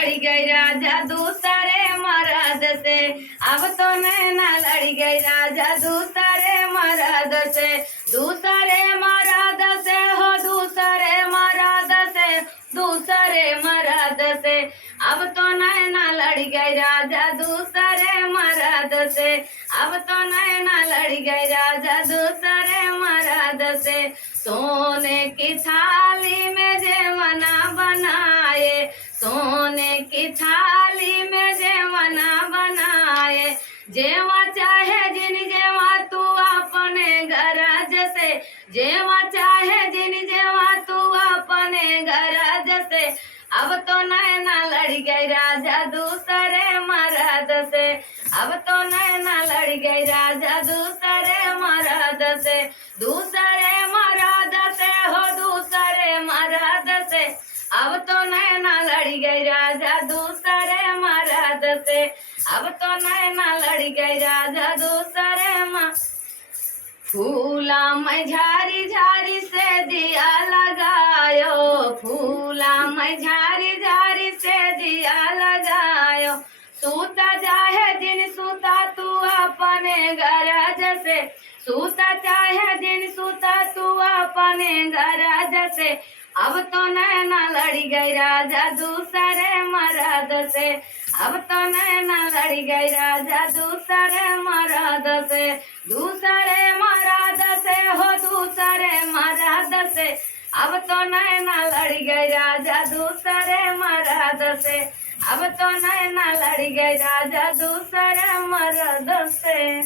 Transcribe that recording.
लड़ गई राजा दूसरे मर्द से। अब तो नैना लड़ गई राजा दूसरे मर्द से। दूसरे मर्द से हो दूसरे मर्द से, दूसरे मर्द से। अब तो नैना लड़ गई राजा दूसरे मर्द से। अब तो नैना लड़ गई राजा दूसरे मर्द से। सोने की थाली में जेवना बनाए, सोने की थाली में जेवना बनाए। जेवा चाहे जिन जेवा तू अपने गरज से, जेवा चाहे जिन जेवा तू अपने गरज से। अब तो नैना लड़ गई राजा दूसरे मर्द से। अब तो नैना लड़ गई राजा दूसरे मर्द से। दूसरे मर्द से हो दूसरे मर्द से। अब तो नैना लड़ गई राजा दूसरे मर्द से। अब तो नैना लड़ गई राजा दूसरे मर्द। फूला मैं झारी झारी से दिया लगायो, फूला मैं झारी झारी से दिया लगायो। सूता चाहे दिन सूता तू अपने गरज से, सूता चाहे दिन सूता तू अपने गरज से। अब तो नैना लड़ गई राजा दूसरे मर्द से। अब तो नैना लड़ गई राजा दूसरे मर्द से। दूसरे मर्द से हो दूसरे मर्द से। अब तो नैना लड़ गई राजा दूसरे मर्द से। अब तो नैना लड़ गई राजा दूसरे मर्द से।